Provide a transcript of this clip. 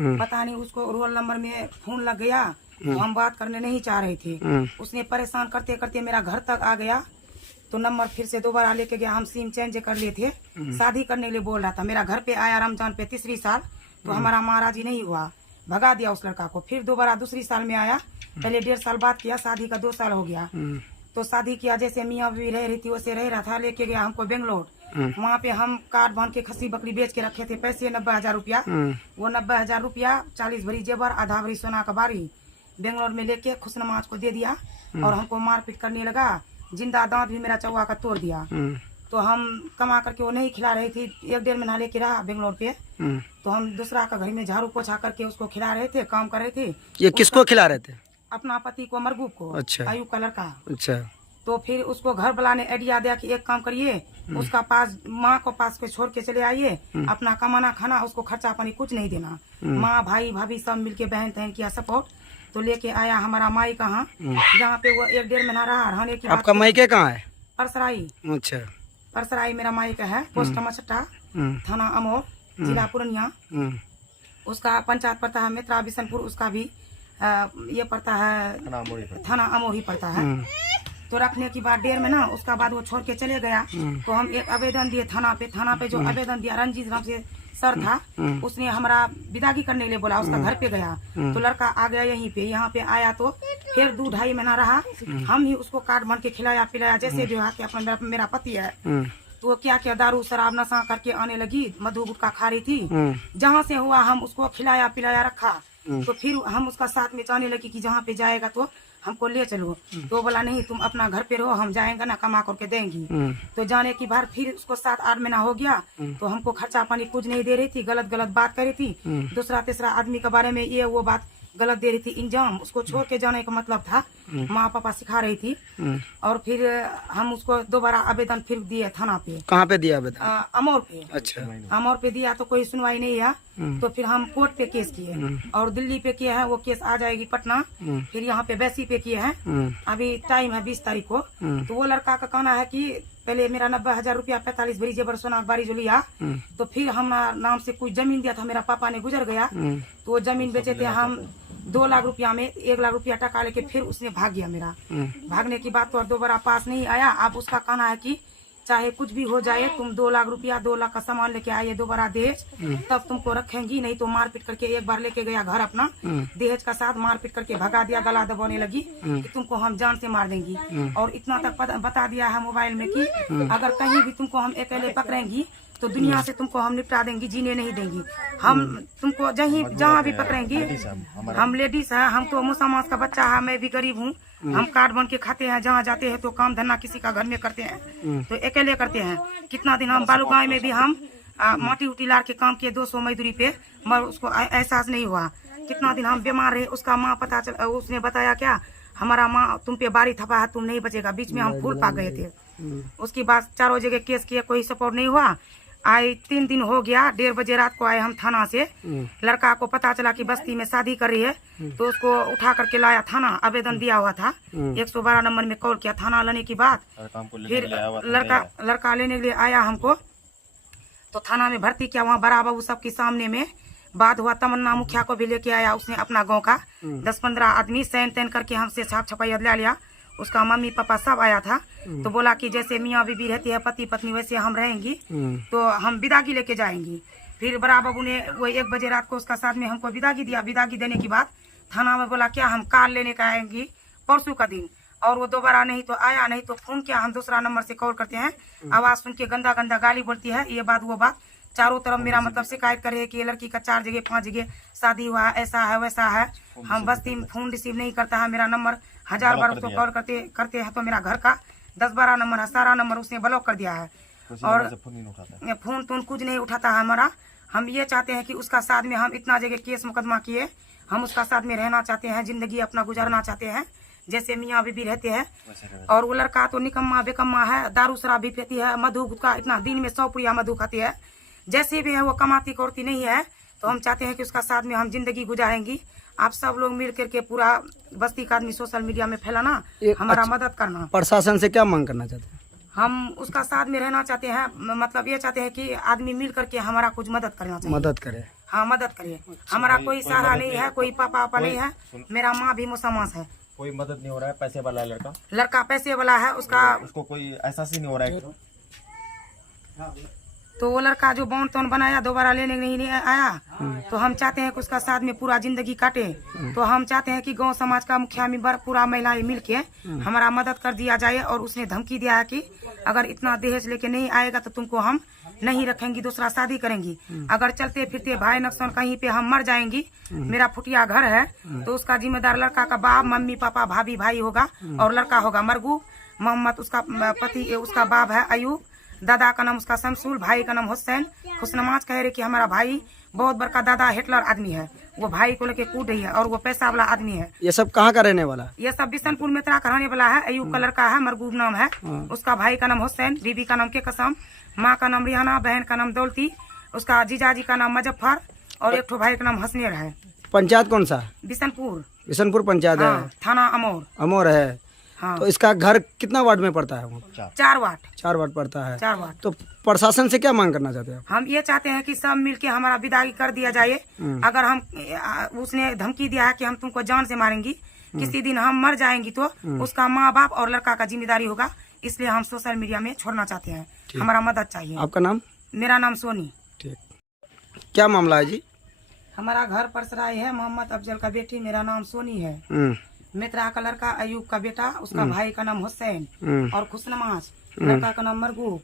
पता नहीं उसको रोल नंबर में फोन लग गया तो हम बात करने नहीं चाह रहे थे। उसने परेशान करते करते मेरा घर तक आ गया तो नंबर फिर से दोबारा लेके गया। हम सिम चेंज कर लिए थे, शादी करने के लिए बोल रहा था। मेरा घर पे आया रमजान पे तीसरी साल तो हमारा महाराजी नहीं हुआ, भगा दिया उस लड़का को। फिर दोबारा दूसरी साल में आया, पहले 1.5 साल बाद किया, शादी का 2 साल हो गया। तो शादी किया, जैसे मियाँ बीवी रह रही थी वैसे रह रहा था। लेके गया हमको बेंगलोर, वहाँ पे हम कार्ड बांध के खस्सी बकरी बेच के रखे थे। पैसे 90,000 रुपया, वो 90,000 रुपया 40 भरी जेवर, आधा भरी सोना का बारी बेंगलोर में लेके खुशनमाज को दे दिया और हमको मारपीट करने लगा। जिंदा दांत भी मेरा चौवा का तोड़ दिया। तो हम कमा करके वो नहीं खिला रही थी, 1-1.5 महीना लेके रहा बेंगलोर पे। तो हम दूसरा का घर में झाड़ू पोछा करके उसको खिला रहे थे, काम कर रहे थे। ये किसको खिला रहे थे? अपना पति को, मरगूब को। अच्छा। आयु का लड़का। अच्छा। तो फिर उसको घर वाला ने आइडिया दिया कि एक काम करिए, उसका पास माँ को पास पे छोड़ के चले आइए, अपना कमाना खाना, उसको खर्चा पानी कुछ नहीं देना। माँ भाई भाभी सब मिलके बहन तहन किया सपोर्ट। तो लेके आया हमारा माई कहाँ, जहाँ पे वो 1-1.5 महीना रहा। रहने की आपका मायके कहाँ है? परसराई। अच्छा। परसराई मेरा मायका है, पोस्ट मछट्टा, थाना अमोर, जिला पूर्णिया। उसका पंचायत पड़ता है मित्रा बिशनपुर, उसका भी ये पड़ता है थाना अमोर ही पड़ता है। तो रखने की बाद 1.5 महीना उसका बाद वो छोड़ के चले गया। तो हम एक आवेदन दिए थाना पे जो आवेदन दिया रंजीत राम से सर था, उसने हमारा विदागी करने के लिए बोला। उसका घर पे गया तो लड़का आ गया यहीं पे, यहाँ पे आया तो फिर 2-2.5 महीना रहा। हम ही उसको कार्ड बन के खिलाया पिलाया, जैसे जो है कि अपना मेरा पति है। तो वो क्या क्या दारू शराब नशा करके आने लगी, मधु गुटखा खा रही थी। जहाँ से हुआ हम उसको खिलाया पिलाया रखा। तो फिर हम उसका साथ में जाने लगी कि जहाँ पे जाएगा तो हमको ले चलो। तो बोला नहीं, तुम अपना घर पे रहो, हम जाएंगे ना, कमा करके देंगी। तो जाने की बार फिर उसको 7-8 महीना हो गया। तो हमको खर्चा पानी कुछ नहीं दे रही थी, गलत गलत बात कर रही थी। दूसरा तीसरा आदमी के बारे में ये वो बात गलत दे रही थी। इंजाम उसको छोड़ के जाने का मतलब था, माँ पापा सिखा रही थी। और फिर हम उसको दोबारा आवेदन फिर दिए थाना पे। कहाँ पे दिया आवेदन? अमौर पे। अच्छा। अमौर पे दिया तो कोई सुनवाई नहीं है। तो फिर हम कोर्ट पे केस किए और दिल्ली पे किए हैं, वो केस आ जाएगी पटना। फिर यहाँ पे वैसी पे किए हैं, अभी टाइम है 20 तारीख को। तो वो लड़का का कहना है कि पहले मेरा 90,000 रुपया 45 भरी जेवर सोना बारी जो लिया, तो फिर हमारा नाम से कुछ जमीन दिया था, मेरा पापा ने गुजर गया। तो वो जमीन बेचे थे हम 2 लाख रुपया में, 1 लाख रुपया टका लेके फिर उसने भाग गया मेरा। भागने की बात तो और दोबारा पास नहीं आया। अब उसका कहना है कि चाहे कुछ भी हो जाए, तुम 2 लाख रुपया 2 लाख का सामान लेके आइए दोबारा दहेज, तब तुमको रखेंगी, नहीं तो मारपीट करके एक बार लेके गया घर अपना दहेज का साथ, मारपीट करके भगा दिया। गला दबाने लगी कि तुमको हम जान से मार देंगी। और इतना तक बता दिया है मोबाइल में कि अगर कहीं भी तुमको हम अकेले पकड़ेंगी तो दुनिया से तुमको हम निपटा देंगी, जीने नहीं देंगी। हम तुमको जहाँ भी पकड़ेंगी, हम लेडीज है, हम तो मुसलमान का बच्चा है, मैं भी गरीब हूँ। हम कार्ड बन के खाते हैं, जहाँ जाते हैं तो काम धंधा किसी का घर में करते हैं तो अकेले करते हैं। कितना दिन हम बालूगांव में भी हम माटी उटी लार के काम किए 200 मजदूरी पे, मगर उसको एहसास नहीं हुआ। कितना दिन हम बीमार रहे, उसका माँ पता चल, उसने बताया क्या, हमारा माँ तुम पे बारी थपा है, तुम नहीं बचेगा। बीच में हम फूल पा गए थे। उसके बाद 4 जगह केस किए, कोई सपोर्ट नहीं हुआ। आए 3 दिन हो गया, 1:30 बजे रात को आए हम थाना से। लड़का को पता चला कि बस्ती में शादी कर रही है, तो उसको उठा करके लाया थाना। आवेदन दिया हुआ था, 112 नंबर में कॉल किया। थाना लाने की बात फिर लड़का लेने के लिए आया हमको, तो थाना में भर्ती किया। वहाँ बड़ा बाबू सबके सामने में बात हुआ। तमन्ना मुखिया को भी लेके आया उसने, अपना गाँव का 10-15 आदमी सैन तैन करके हमसे छाप छपाई ले लिया। उसका मम्मी पापा सब आया था। तो बोला कि जैसे मियाँ बीबी रहती है पति पत्नी, वैसे हम रहेंगी, तो हम विदागी लेके जाएंगी। फिर बड़ा बाबू ने वो 1 बजे रात को उसका साथ में हमको विदागी दिया। विदागी देने की बाद थाना में बोला क्या हम कार लेने का आएंगी परसों का दिन। और वो दोबारा नहीं तो आया, नहीं तो फोन किया। हम दूसरा नंबर से कॉल करते हैं, आवाज सुन के गंदा गंदा गाली बोलती है, ये बात वो बात। चारों तरफ मेरा मतलब शिकायत कर रहे हैं कि ये लड़की का 4 जगह 5 जगह शादी हुआ, ऐसा है वैसा है। हम बस्ती में फोन रिसीव नहीं करता है, मेरा नंबर 1000 बार उसको कॉल करते हैं तो मेरा घर का 10-12 नंबर है, सारा नंबर उसने ब्लॉक कर दिया है। और फोन तो कुछ नहीं उठाता है हमारा। हम ये चाहते हैं कि उसका साथ में, हम इतना जगह केस मुकदमा किए, हम उसका साथ में रहना चाहते हैं, जिंदगी अपना गुजारना चाहते हैं जैसे मियाँ बीबी रहते हैं। और वो लड़का तो निकम्मा बेकम्मा है, दारू शराब भी पीती है, मधु गुटखा इतना दिन में 100 पुड़िया मधु खाती है। जैसे भी है वो कमाती करती नहीं है। तो हम चाहते हैं कि उसका साथ में हम जिंदगी गुजारेंगी। आप सब लोग मिल करके पूरा बस्ती का आदमी सोशल मीडिया में फैलाना, हमारा मदद करना। प्रशासन से क्या मांग करना चाहते हैं? हम उसका साथ में रहना चाहते हैं, मतलब ये चाहते हैं कि आदमी मिल करके हमारा कुछ मदद करना चाहिए, मदद करे। हाँ मदद करिए। हमारा कोई सहारा नहीं है, कोई पापा वापा नहीं है, मेरा माँ भी मुसलमान है। कोई मदद नहीं हो रहा है। पैसे वाला लड़का, लड़का पैसे वाला है, उसको कोई एहसास ही नहीं हो रहा है। तो वो लड़का जो बॉन्ड तोन बनाया दोबारा लेने नहीं आया, तो हम चाहते हैं कि उसका साथ में पूरा जिंदगी काटे। तो हम चाहते हैं कि गांव समाज का मुखिया मेंबर पूरा महिलाएं मिल के हमारा मदद कर दिया जाए। और उसने धमकी दिया है कि अगर इतना दहेज लेके नहीं आएगा तो तुमको हम नहीं रखेंगी, दूसरा शादी करेंगी। अगर चलते फिरते भाई नक्सन कहीं पे हम मर जाएंगी, मेरा फुटिया घर है, तो उसका जिम्मेदार लड़का का बाप, मम्मी पापा, भाभी भाई होगा और लड़का होगा मरगूब मोहम्मद। उसका पति, उसका बाप है अयूब, दादा का नाम उसका शमसूल, भाई का नाम हुसैन। खुशनमाज कह रहे कि हमारा भाई बहुत बड़का दादा हिटलर आदमी है, वो भाई को लेके कूद रही है और वो पैसा वाला आदमी है। ये सब कहाँ का रहने वाला? ये सब बिशनपुर में का रहने वाला है। अयूब का लड़का है, मरगूब नाम है, उसका भाई का नाम हुसैन, बीबी का नाम के कसम, माँ का नाम रिहाना, बहन का नाम दौलती, उसका जीजाजी का नाम मुजफ्फर और एक ठो भाई का नाम हसनेर है। पंचायत कौन सा? बिशनपुर। बिशनपुर पंचायत है। थाना अमोर। अमोर है। हाँ। तो इसका घर कितना वार्ड में पड़ता है? वो 4 वार्ड। 4 वार्ड पड़ता है। 4 वार्ड। तो प्रशासन से क्या मांग करना चाहते हैं? हम ये चाहते हैं कि सब मिलके हमारा विदाई कर दिया जाए। अगर हम उसने धमकी दिया है कि हम तुमको जान से मारेंगी, किसी दिन हम मर जाएंगी तो उसका माँ बाप और लड़का का जिम्मेदारी होगा। इसलिए हम सोशल मीडिया में छोड़ना चाहते हैं, हमारा मदद चाहिए। आपका नाम? मेरा नाम सोनी। ठीक। क्या मामला है जी? हमारा घर परसराय है, मोहम्मद अफजल का बेटी, मेरा नाम सोनी है। मित्रा का लड़का अयूब का बेटा, उसका भाई का नाम हुसैन और खुशनमाज, लड़का का नाम मरगूब,